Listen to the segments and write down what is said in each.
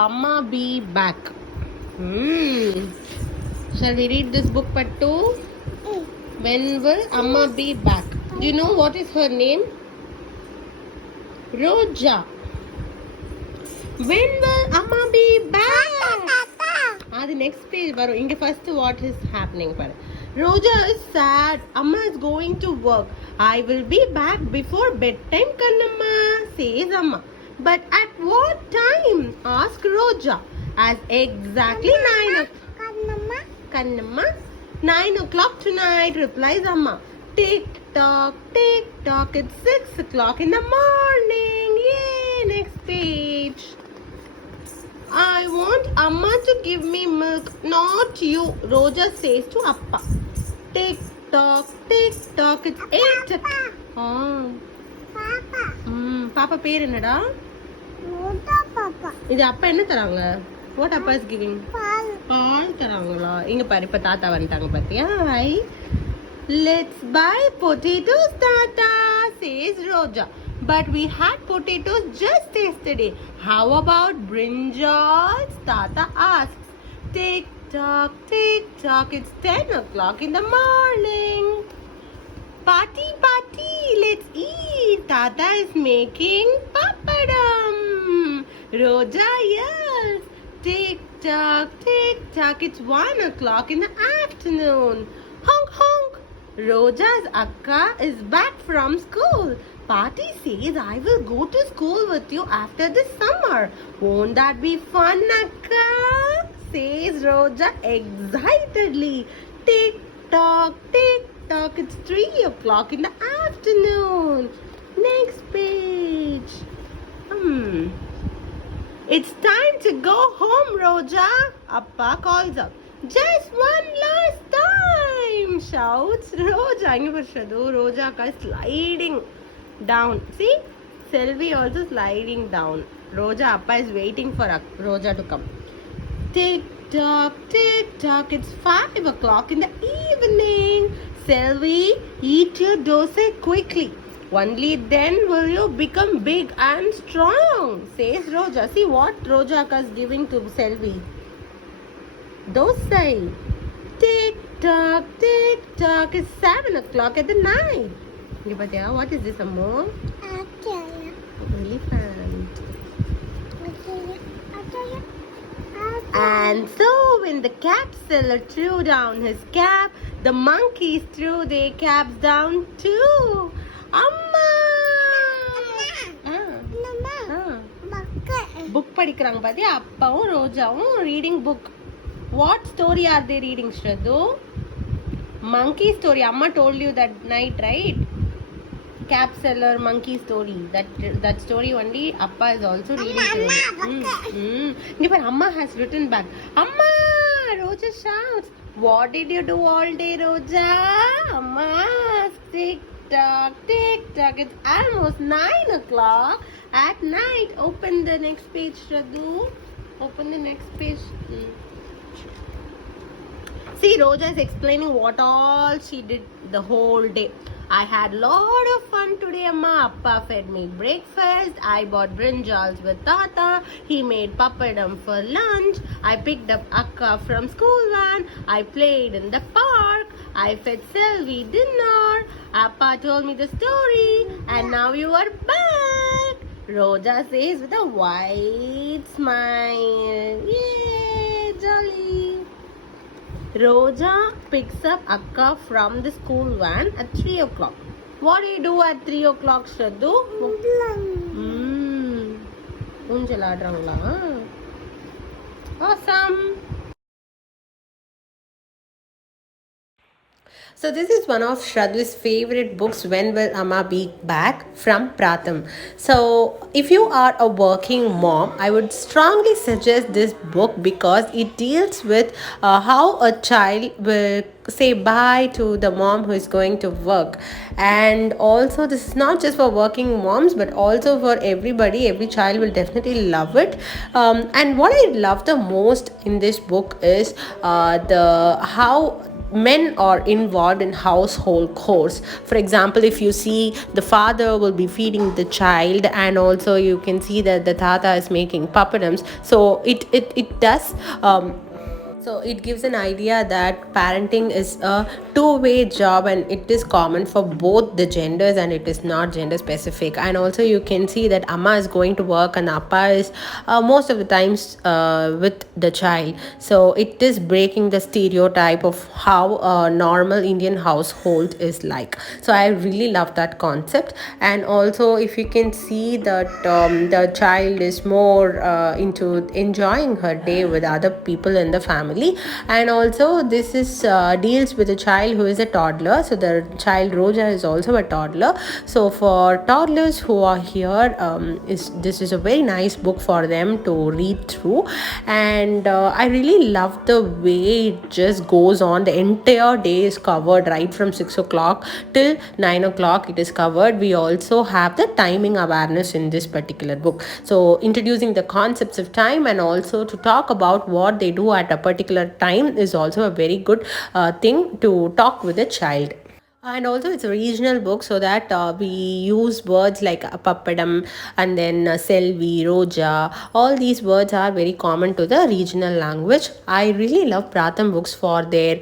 Amma be back? Shall we read this book part 2? When will Amma be back? Do you know what is her name? Roja. When will Amma be back? The next page varum. Inga first what is happening paru. Roja is sad. Amma is going to work. I will be back before bedtime, Kannamma, says Amma. But at what time? Ask Roja. At exactly 9 o'clock. Kannamma. 9 o'clock tonight, replies Amma. Tick tock, it's 6 o'clock in the morning. Yay! Next page. I want Amma to give me milk, not you, Roja says to Appa. Tick tock, it's 8 o'clock. Papa பேர் என்னடா? இது அப்பா என்ன தராங்க? What Appa is giving? பால் தராங்களா? இங்க பாரு, இப்ப தாத்தா வந்துட்டாங்க பாத்தியா? Hi. Let's buy potatoes, Tata, says Roja. But we had potatoes just yesterday. How about brinjals? Tata asks. Tick tock, it's 10 o'clock in the morning. Party, let's eat. Tata is making papadam. Roja yells. Tick tock, it's 1 o'clock in the afternoon. Honk, honk. Roja's akka is back from school. Party says, I will go to school with you after this summer. Won't that be fun, akka? Says Roja excitedly. Tick tock, it's 3 o'clock in the afternoon. Next page. It's time to go home, Roja, Appa calls out. Just one last time, shouts Roja. Roja is sliding down. See? Selvi also sliding down. Roja Appa is waiting for Roja to come. Tick tock, it's 5 o'clock in the evening. Selvi, eat your dosa quickly. Only then will you become big and strong, says Roja. See what Roja is giving to Selvi. Dosai. Tick tock, it's 7 o'clock at the night. What is this, Ammo? Elephant. And so when the cap seller threw down his cap, the monkeys threw their caps down too. Amma! Book படிக்கிறாங்க பாத்தியா, அப்பாவும் ரோஜாவும் reading book. What story are they reading, Shradhu? Monkey story. Amma told you that night, right? Cap seller monkey story. That story only Appa is also reading today. But Amma has written back. Amma! Roja shouts. What did you do all day, Roja? Amma! Tick tock, it's almost 9 o'clock at night. Open the next page, Shradhu. Open the next page. See, Roja is explaining what all she did the whole day. I had lot of fun today, Amma. Appa fed me breakfast. I bought brinjals with Tata. He made papadam for lunch. I picked up Akka from school van. I played in the park. I fed Selvi dinner. Appa told me the story. And now you are back, Roja says with a wide smile. Yay, jolly. Roja picks up Akka from the school van at 3 o'clock. What do you do at 3 o'clock, Shradhu? ஊஞ்சல் ஆடுறாங்களா? Awesome. So this is one of Shradhu's favorite books, When Will Amma Be Back, from Pratham. So if you are a working mom, I would strongly suggest this book because it deals with how a child will say bye to the mom who is going to work. And also this is not just for working moms but also for everybody. Every child will definitely love it. And what I love the most in this book is how men are involved in household chores. For example, if you see, the father will be feeding the child, and also you can see that the tata is making pappadams. So it does so it gives an idea that parenting is a two-way job, and it is common for both the genders, and it is not gender specific. And also you can see that amma is going to work and appa is most of the times with the child. So it is breaking the stereotype of how a normal Indian household is like. So I really love that concept. And also, if you can see that the child is more into enjoying her day with other people in the family. And also this is deals with a child who is a toddler. So the child Roja is also a toddler. So for toddlers who are here, this is a very nice book for them to read through. And I really love the way it just goes on. The entire day is covered, right from 6 o'clock till 9 o'clock it is covered. We also have the timing awareness in this particular book, so introducing the concepts of time, and also to talk about what they do at a particular time is also a very good thing to talk with a child. And also it's a regional book, so that we use words like pappadam and then selvi, roja. All these words are very common to the regional language. I really love Pratham books for their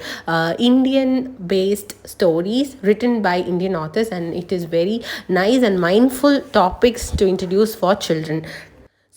Indian based stories written by Indian authors, and it is very nice and mindful topics to introduce for children.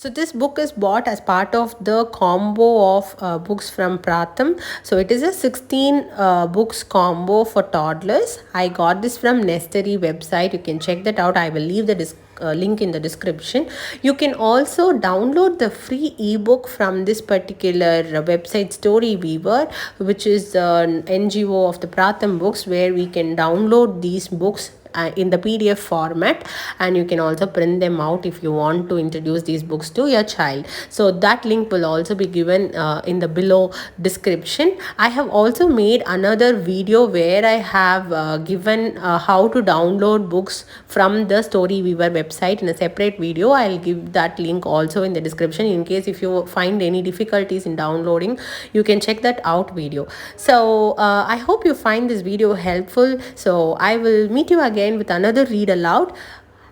So this book is bought as part of the combo of books from Pratham. So it is a 16 books combo for toddlers. I got this from Nesteri website. You can check that out. I will leave the link in the description. You can also download the free ebook from this particular website, Story Weaver, which is the NGO of the Pratham books, where we can download these books in the PDF format, and you can also print them out if you want to introduce these books to your child. So that link will also be given in the below description. I have also made another video where I have given how to download books from the Story Weaver website in a separate video. I'll give that link also in the description. In case if you find any difficulties in downloading, you can check that out video. So I hope you find this video helpful. So I will meet you again with another read aloud,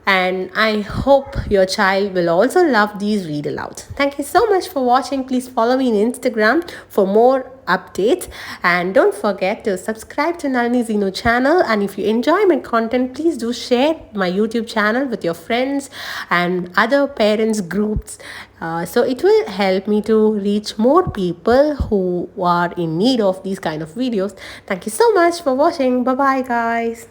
and I hope your child will also love these read alouds. Thank you so much for watching. Please follow me on Instagram for more updates, and don't forget to subscribe to Nalini Zeno channel. And if you enjoy my content, please do share my YouTube channel with your friends and other parents groups, so it will help me to reach more people who are in need of these kind of videos. Thank you so much for watching. Bye bye guys.